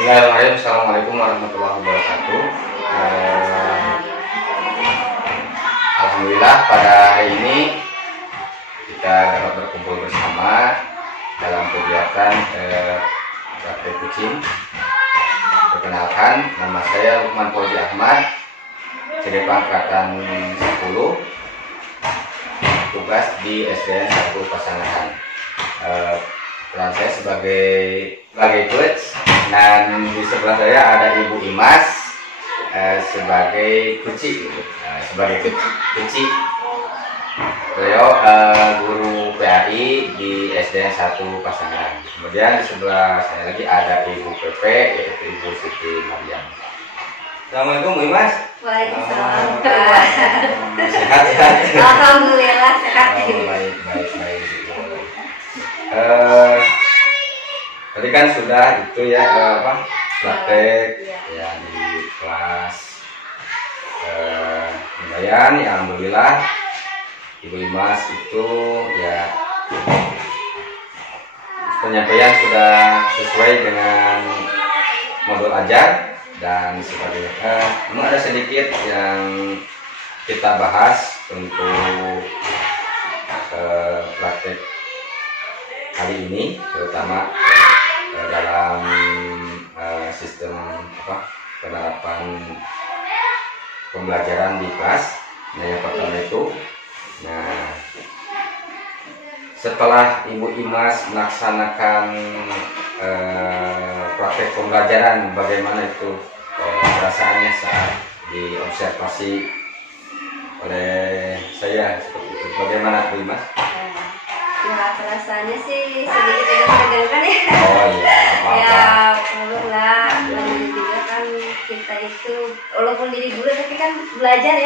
Bismillahirrahmanirrahim. Assalamualaikum warahmatullahi wabarakatuh. Alhamdulillah pada hari ini kita dapat berkumpul bersama dalam kegiatan praktek kucing. Perkenalkan, nama saya Lukman Fauzi Ahmad, CDP Angkatan 10, tugas di SDN 1 Pasangan. Peran saya sebagai coach, dan di sebelah saya ada Ibu Imas sebagai kuci, kuci. Beliau guru PAI di SDN 1 Pasangan. Kemudian di sebelah saya lagi ada Ibu PP, yaitu Ibu Siti Maryam. Assalamualaikum Bu Imas. Waalaikumsalam. Sehat ya? Alhamdulillah sehat. Baik. Tadi kan sudah itu ya praktek ya di kelas. Kemudian ya alhamdulillah Ibu Imas itu ya penyampaian sudah sesuai dengan modul ajar dan sebagainya. Namun ada sedikit yang kita bahas untuk praktek kali ini, terutama dalam sistem penerapan pembelajaran di kelas. Nah, yang pertama itu, setelah Ibu Imas melaksanakan praktek pembelajaran, bagaimana itu perasaannya saat diobservasi oleh saya seperti itu? Bagaimana Bu Imas? Ya perasaannya sih sedikit menegangkan ya. Oh iya, Ya perlu lah. Namanya juga kan kita itu walaupun diri guru tapi kan belajar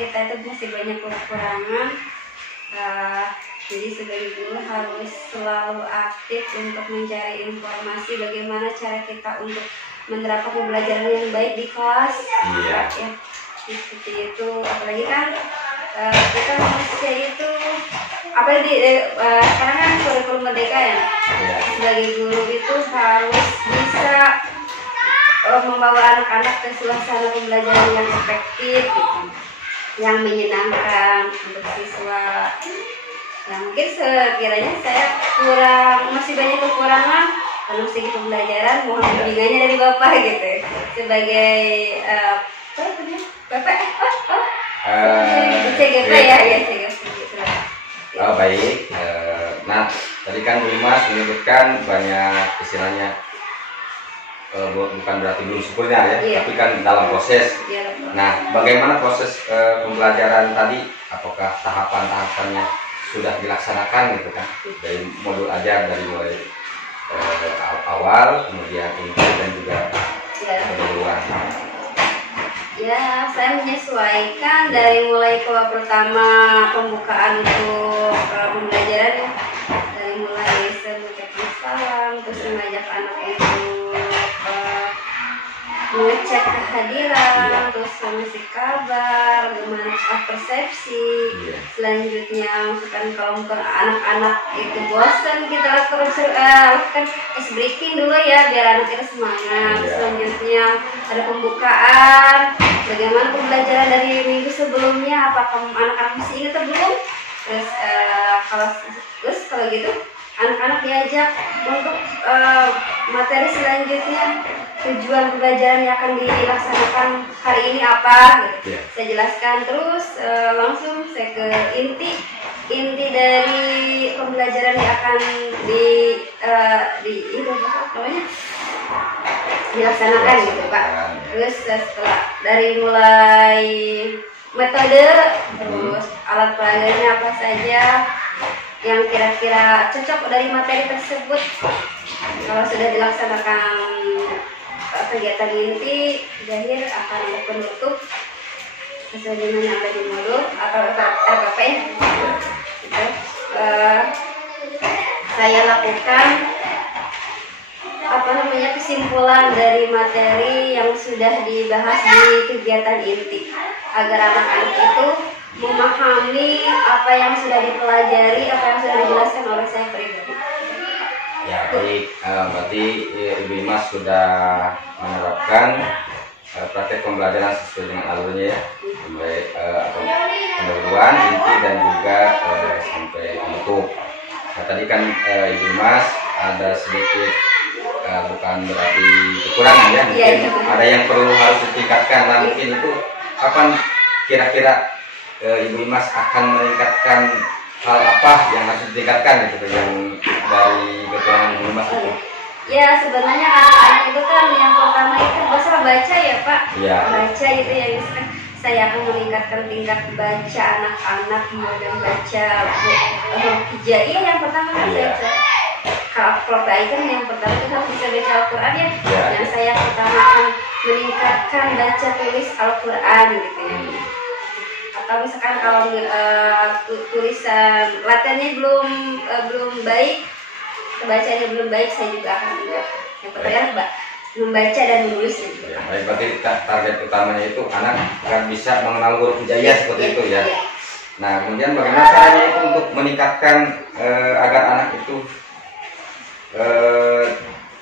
kita itu masih banyak kekurangan. Jadi sebagai guru harus selalu aktif untuk mencari informasi bagaimana cara kita untuk menerapkan pembelajaran yang baik di kelas. Iya. Ya, seperti itu. Apalagi kan kita manusia itu apalagi sekarang kan kurikulum merdeka ya. Iya. Sebagai guru itu harus bisa membawa anak-anak ke suasana pembelajaran yang efektif, gitu, yang menyenangkan untuk siswa. Nah, mungkin sekiranya saya masih banyak kekurangan dalam segi pembelajaran, mohon bimbingannya dari Bapak gitu sebagai Bapak CGP ya CGP. Oh baik. Nah, tadi kan Bu Imas menyebutkan banyak istilahnya bukan berarti belum sempurna ya, Iya. tapi kan dalam proses. Ya, Nah, bagaimana proses pembelajaran tadi? Apakah tahapan-tahapannya sudah dilaksanakan gitu kan? Dari modul ajar dari mulai awal, kemudian inti dan juga keduluan. Ya, saya menyesuaikan dari mulai kelas pertama pembukaan untuk pembelajaran ya, dari mulai saya mengucapkan salam, terus mengajak anak itu mengecek kehadiran, terus ngasih kabar, bagaimana persepsi. Selanjutnya, misalkan kalau anak-anak itu bosan, kita lakukan ice breaking dulu ya, biar anak itu semangat. Selanjutnya ada pembukaan, bagaimana pembelajaran dari minggu sebelumnya, apakah anak-anak masih ingat atau belum? Terus kalau gitu, anak-anak diajak untuk materi selanjutnya, tujuan pembelajaran yang akan dilaksanakan hari ini apa gitu. Saya jelaskan terus langsung saya ke inti dari pembelajaran yang akan dilaksanakan gitu Pak. Terus setelah dari mulai metode, terus alat pelajarannya apa saja yang kira-kira cocok dari materi tersebut. Kalau sudah dilaksanakan kegiatan inti, akhir akan ada penutup sesuai dengan yang ada di modul atau RPP. Gitu. Saya lakukan kesimpulan dari materi yang sudah dibahas di kegiatan inti agar anak-anak itu memahami apa yang sudah dipelajari, apa yang sudah dijelaskan oleh saya pribadi. Ya baik, berarti Ibu Imas sudah menerapkan praktek pembelajaran sesuai dengan alurnya ya, mulai pendahuluan, inti dan juga sampai penutup. Nah tadi kan Ibu Imas ada sedikit bukan berarti kekurangan ya, mungkin ada yang perlu harus ditingkatkan. Nah mungkin itu kapan kira-kira Ibu Imas akan meningkatkan hal apa yang harus ditingkatkan gitu yang dari kekurangan Ibu Imas itu? Ya sebenarnya anak-anak itu kan yang pertama itu masalah baca ya Pak. Ya. Baca itu yang saya akan meningkatkan tingkat baca anak-anak, kemudian baca huruf hijaiyah yang pertama kan Ya. Kalau baik kan yang pertama itu harus bisa baca Al-Quran ya. Ya. Yang saya pertama akan meningkatkan baca tulis Al-Quran gitu ya. Atau misalkan kalau tulisan latihannya belum baik, bacanya belum baik, saya juga akan yang pertama membaca dan menulis gitu. Ya, baik, berarti target utamanya itu anak akan bisa mengenal huruf hijaiyah seperti itu ya. Nah kemudian bagaimana caranya itu untuk meningkatkan agar anak itu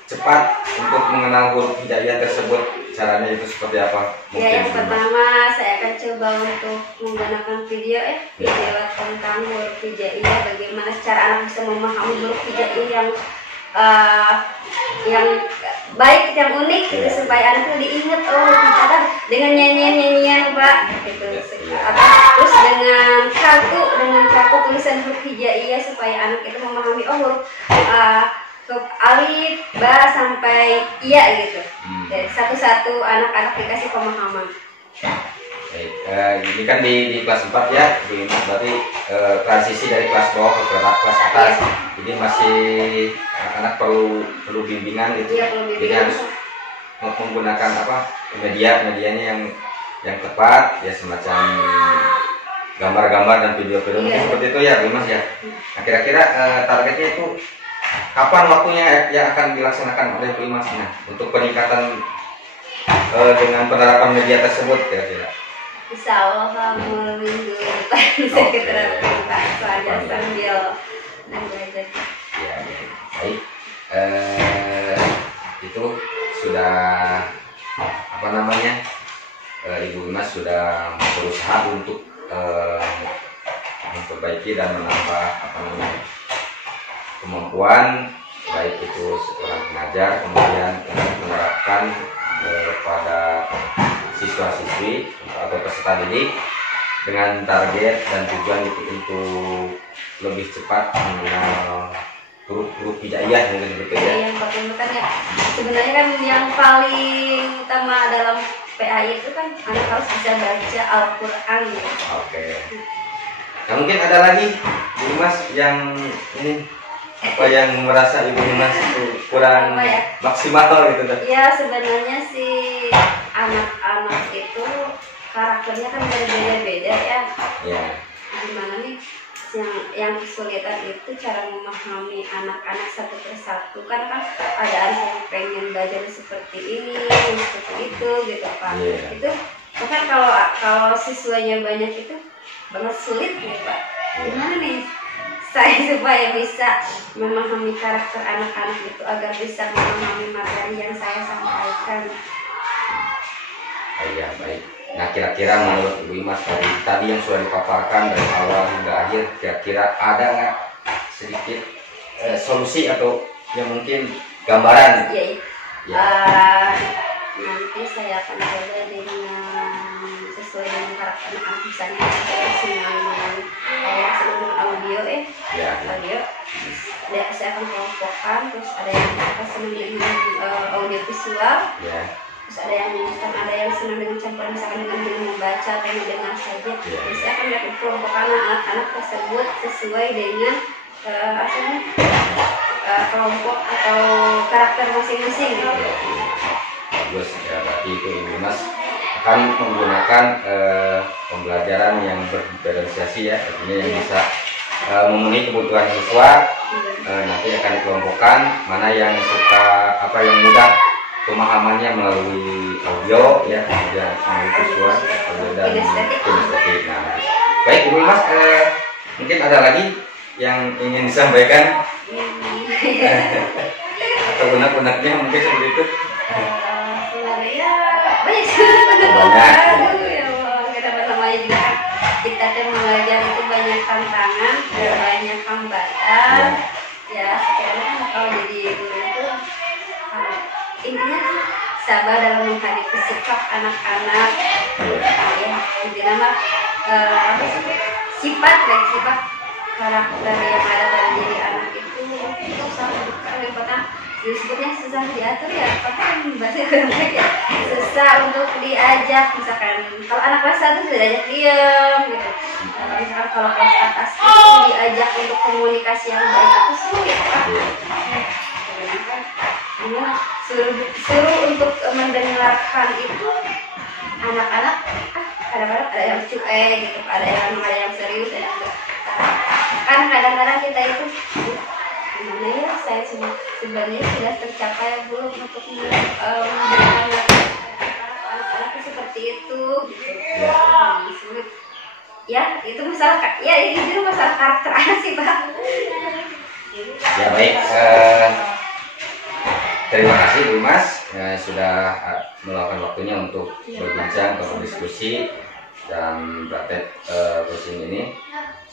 cepat untuk mengenal huruf hijaiyah tersebut, caranya itu seperti apa? Mungkin Ya yang pertama saya akan coba untuk menggunakan video video tentang huruf hijaiyah, bagaimana cara anak bisa memahami huruf hijaiyah yang baik, yang unik gitu, supaya anak itu diingat dengan nyanyian Pak gitu. Terus dengan kartu tulisan huruf hijaiyah supaya anak itu memahami huruf alif, ba sampai iya gitu. Jadi satu-satu anak-anak dikasih pemahaman. Baik, ini kan di kelas 4 ya, berarti transisi dari kelas bawah ke kelas atas. Jadi masih anak-anak perlu bimbingan gitu. Iya, perlu bimbingan. Jadi harus menggunakan medianya yang tepat ya, semacam gambar-gambar dan video-video seperti itu ya, Bu Mas ya. Nah kira-kira targetnya itu kapan waktunya yang akan dilaksanakan oleh Bu Imas untuk peningkatan dengan penerapan media tersebut kira-kira? Insya Allah minggu depan bisa kita terapkan Pak, soalnya sambil belajar. Ya, baik. Itu sudah apa namanya? Ibu Imas sudah berusaha untuk memperbaiki dan menambah kemampuan, baik itu seorang pengajar, kemudian menerapkan kepada siswa-siswi atau peserta didik dengan target dan tujuan itu untuk lebih cepat mengenal huruf hijaiyah gitu ya. Yang pertama kan ya, sebenarnya kan yang paling utama dalam PAI itu kan anak harus bisa baca Al-Quran ya. Oke. Nah mungkin ada lagi Bu Imas yang ini yang merasa Ibu Imas itu kurang maksimal gitu kan? Ya sebenarnya sih anak-anak itu karakternya kan berbeda-beda ya. Ya. Gimana nih yang kesulitan itu cara memahami anak-anak satu persatu, kan ada anak yang pengen belajar seperti ini, seperti itu gitu Pak. Yeah. Itu kan kalau siswanya banyak itu banget sulit nih Pak. Gimana nih saya supaya bisa memahami karakter anak-anak itu agar bisa memahami materi yang saya sampaikan? Iya baik. Nah kira-kira menurut Ibu Imas tadi yang sudah dipaparkan dari awal hingga akhir, kira-kira ada nggak sedikit solusi atau yang mungkin gambaran? Iya. Nanti saya akan coba dengan sesuai dengan karakter anak-anak, misalnya saya senang dengan audio audio. Saya akan kelompokkan, terus ada yang senang dengan audio visual. Terus ada yang senang dengan campuran, misalkan dengan membaca atau mendengar saja. Jadi saya akan melakukan kelompokan anak-anak tersebut sesuai dengan kelompok atau karakter masing-masing. Bagus ya, berarti itu Ibu Imas akan menggunakan pembelajaran yang berdiferensiasi ya, artinya yang bisa memenuhi kebutuhan siswa. Nanti akan dikelompokkan mana yang suka yang mudah pemahamannya melalui audio ya, kemudian melalui visual, audio dan kinestetik. Nah, baik Ibu Imas, mungkin ada lagi yang ingin disampaikan? Atau unek-uneknya mungkin seperti itu? Sebenarnya banyak. Banyak. Ya Allah, kita namanya juga kan kita tuh mengajar itu banyak tantangan, banyak hambatan. Ya sekarang kan kalau jadi guru itu intinya sabar dalam menghadapi sikap anak-anak. Ya intinya mah sifat karakter yang ada pada diri anak itu sangat kelipatan disebutnya susah diatur ya, tapi bahasa kurang baik ya, susah untuk diajak. Misalkan kalau anak kelas 1 sudah diajak diam gitu, misalkan kalau kelas atas itu diajak untuk komunikasi yang baik itu sulit kan. Suruh untuk mendengarkan itu anak-anak kadang-kadang ada yang cuek gitu, ada yang serius, ada yang kan kadang-kadang kita itu gimana ya, saya sebenarnya sudah tercapai belum untuk memberikan anak-anak seperti itu gitu. Sulit ya, itu masalah ya itu masalah karakter anak sih Pak. Ya baik, terima kasih Bu Mas sudah meluangkan waktunya untuk berbincang atau berdiskusi dan praktek coaching ini.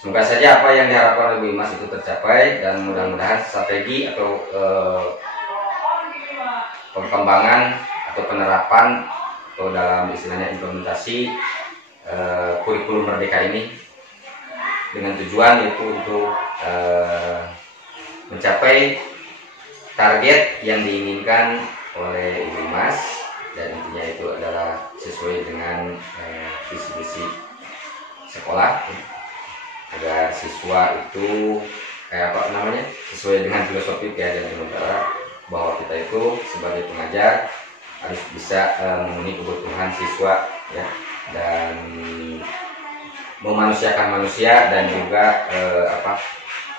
Semoga saja apa yang diharapkan oleh Bu Mas itu tercapai, dan mudah-mudahan strategi atau perkembangan atau penerapan atau dalam istilahnya implementasi kurikulum Merdeka ini dengan tujuan itu untuk mencapai target yang diinginkan oleh Ibu Mas, dan intinya itu adalah sesuai dengan visi-misi sekolah, agar siswa itu sesuai dengan filosofi PAJ Nusantara, bahwa kita itu sebagai pengajar harus bisa memenuhi kebutuhan siswa ya, dan memanusiakan manusia, dan juga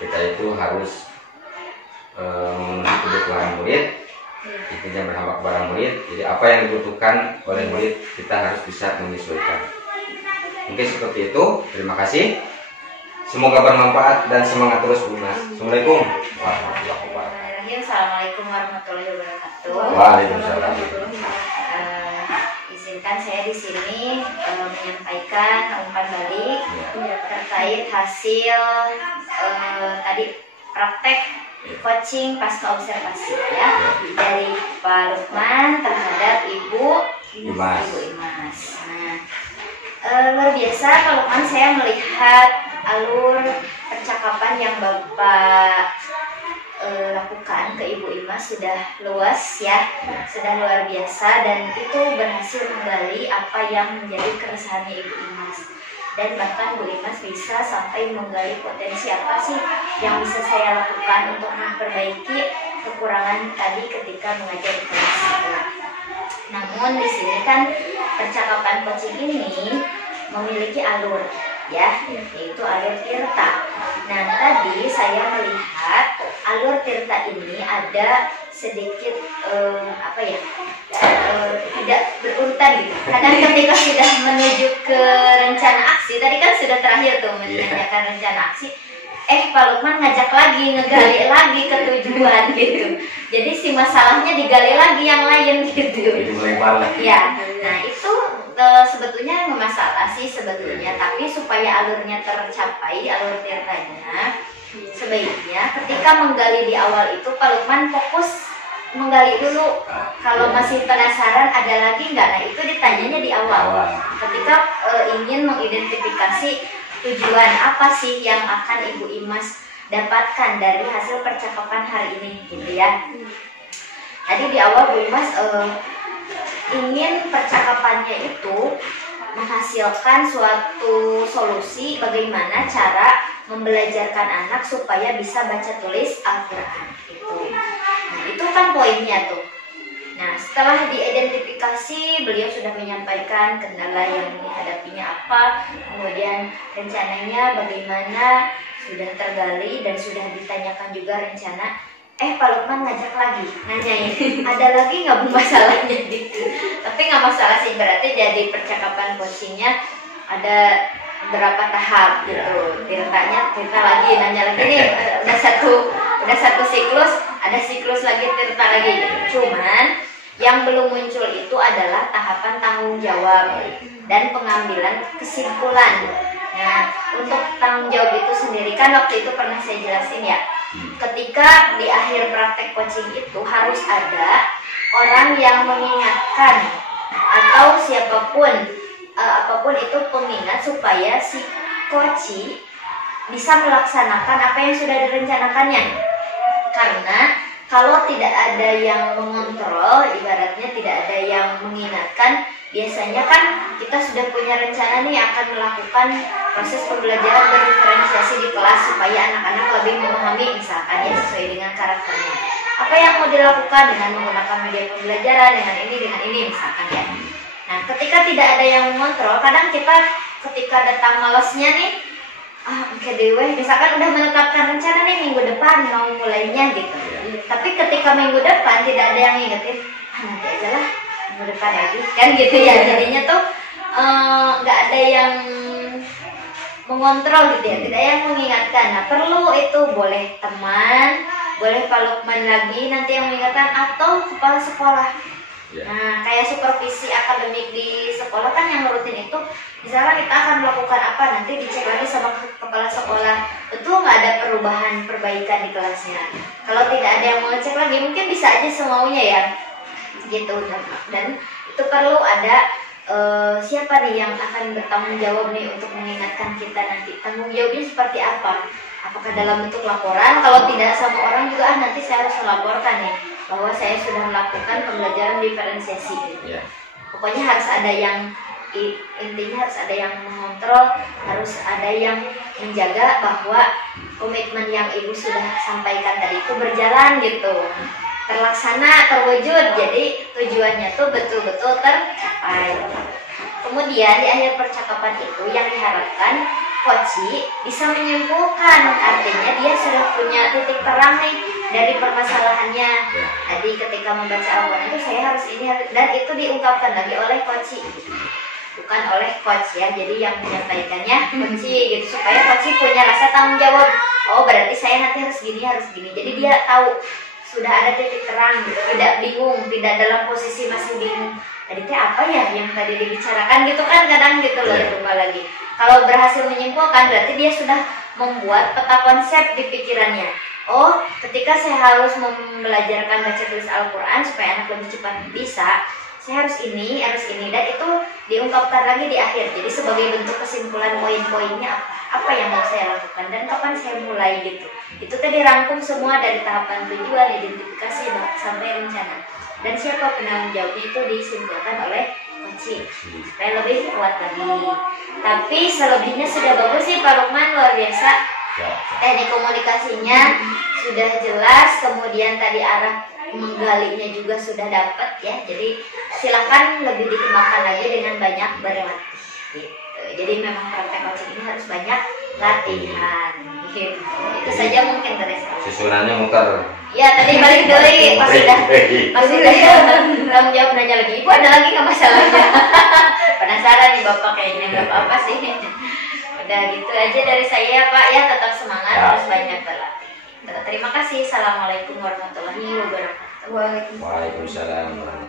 kita itu harus memenuhi kebutuhan murid, intinya berhampa kepada murid. Jadi apa yang dibutuhkan oleh murid kita harus bisa menyesuaikan. Mungkin seperti itu. Terima kasih. Semoga bermanfaat dan semangat terus Bu Mas. Assalamualaikum warahmatullahi wabarakatuh. Assalamualaikum warahmatullahi wabarakatuh. Waalaikumsalam. Izinkan saya di sini menyampaikan umpan balik terkait hasil tadi praktek coaching pasca observasi ya dari Pak Lukman terhadap Ibu Imas. Nah, luar biasa Pak Lukman, saya melihat alur percakapan yang Bapak lakukan ke Ibu Imas sudah luas ya, sudah luar biasa, dan itu berhasil menggali apa yang menjadi keresahannya Ibu Imas. Dan bahkan Bu Imas bisa sampai menggali potensi apa sih yang bisa saya lakukan untuk memperbaiki kekurangan tadi ketika mengajar di kelas sekolah. Namun di sini kan percakapan coaching ini memiliki alur ya, yaitu alur tirta. Nah tadi saya melihat alur tirta ini ada sedikit tidak berurutan gitu. Kadang ketika sudah menuju ke rencana aksi, tadi kan sudah terakhir tuh menanyakan rencana aksi, Pak Lukman ngajak lagi, ngegali lagi ke tujuan gitu. Jadi si masalahnya digali lagi yang lain gitu. Ya, nah itu sebetulnya masalah sih sebetulnya, tapi supaya alurnya tercapai, alur tirtanya, sebaiknya ketika menggali di awal itu Pak Lukman fokus menggali dulu. Kalau masih penasaran ada lagi nggak, nah itu ditanyanya di awal. Ketika ingin mengidentifikasi tujuan apa sih yang akan Ibu Imas dapatkan dari hasil percakapan hari ini gitu ya. Tadi di awal Bu Imas ingin percakapannya itu menghasilkan suatu solusi bagaimana cara membelajarkan anak supaya bisa baca tulis Al-Quran gitu. Nah itu kan poinnya tuh. Nah setelah diidentifikasi, beliau sudah menyampaikan kendala yang dihadapinya apa, kemudian rencananya bagaimana, sudah tergali dan sudah ditanyakan juga rencana. Pak Lukman ngajak lagi, nanyain ada lagi nggak Bu masalahnya gitu. Tapi nggak masalah sih, berarti jadi percakapan coachingnya ada berapa tahap gitu. Tirtanya cerita lagi, nanya lagi nih, udah satu siklus, ada siklus lagi, tirta lagi. Cuman yang belum muncul itu adalah tahapan tanggung jawab dan pengambilan kesimpulan. Nah, untuk tanggung jawab itu sendiri kan waktu itu pernah saya jelasin ya. Ketika di akhir praktek coaching itu harus ada orang yang mengingatkan atau siapapun apapun itu pengingat supaya si coach bisa melaksanakan apa yang sudah direncanakannya. Karena kalau tidak ada yang mengontrol, ibaratnya tidak ada yang mengingatkan, biasanya kan kita sudah punya rencana nih akan melakukan proses pembelajaran berdiferensiasi di kelas supaya anak-anak lebih memahami misalkan ya sesuai dengan karakternya. Apa yang mau dilakukan dengan menggunakan media pembelajaran dengan ini misalkan ya. Nah, ketika tidak ada yang mengontrol, kadang kita ketika datang malesnya nih, oke dewe, misalkan udah menetapkan rencana nih minggu depan mau mulainya gitu. Tapi ketika minggu depan tidak ada yang ngingetin, nanti aja lah minggu depan lagi, kan gitu ya. Jadinya tuh nggak ada yang mengontrol gitu ya, tidak ada yang mengingatkan. Nah, perlu itu boleh teman, boleh Pak Lukman lagi nanti yang mengingatkan atau kepala sekolah. Nah, kayak supervisi akademik di sekolah kan yang ngurutin itu, misalnya kita akan melakukan apa, nanti dicek lagi sama kepala sekolah, betul nggak ada perubahan perbaikan di kelasnya. Kalau tidak ada yang mau cek lagi, mungkin bisa aja semaunya ya, gitu. Dan itu perlu ada siapa nih yang akan bertanggung jawab nih untuk mengingatkan kita nanti. Tanggung jawabnya seperti apa? Apakah dalam bentuk laporan? Kalau tidak sama orang juga, nanti saya harus melaporkan nih bahwa saya sudah melakukan pembelajaran diferensiasi. Pokoknya harus ada yang, intinya harus ada yang mengontrol, harus ada yang menjaga bahwa komitmen yang ibu sudah sampaikan tadi itu berjalan gitu, terlaksana, terwujud. Jadi tujuannya tuh betul-betul tercapai. Kemudian di akhir percakapan itu yang diharapkan coach bisa menyimpulkan, artinya dia sudah punya titik terang nih dari permasalahannya. Jadi ketika membaca Al-Quran itu saya harus ini, dan itu diungkapkan lagi oleh coach, bukan oleh coach ya. Jadi yang menyampaikannya coach gitu, supaya coach punya rasa tanggung jawab. Oh berarti saya nanti harus gini, harus gini. Jadi dia tahu sudah ada titik terang, tidak bingung, tidak dalam posisi masih bingung. Tadi apa ya yang tadi dibicarakan gitu kan, kadang gitu loh, lupa lagi. Kalau berhasil menyimpulkan berarti dia sudah membuat peta konsep di pikirannya. Oh, ketika saya harus membelajarkan baca tulis Al-Quran supaya anak lebih cepat bisa, saya harus ini, dan itu diungkapkan lagi di akhir. Jadi sebagai bentuk kesimpulan poin-poinnya apa yang mau saya lakukan dan kapan saya mulai gitu. Itu tadi dirangkum semua dari tahapan tujuan, identifikasi sampai rencana. Dan siapa penanggung jawabnya itu disimpulkan oleh coach supaya lebih kuat lagi. Tapi selebihnya sudah bagus sih Pak Lukman, luar biasa. Teknik komunikasinya sudah jelas, kemudian tadi arah menggalinya juga sudah dapat ya. Jadi silakan lebih dikembangkan lagi dengan banyak berlatih gitu. Jadi memang praktek coaching ini harus banyak latihan gitu. Itu saja mungkin dari saya. Susunannya muter. Ya tadi balik dulu pas sudah tanggung jawab nanya lagi, ibu ada lagi nggak masalahnya? Penasaran nih bapak, kayaknya nggak apa-apa sih. Udah gitu aja dari saya Pak ya, tetap semangat, harus banyak berlatih. Terima kasih. Assalamualaikum warahmatullahi wabarakatuh. Waalaikumsalam. Waalaikumsalam.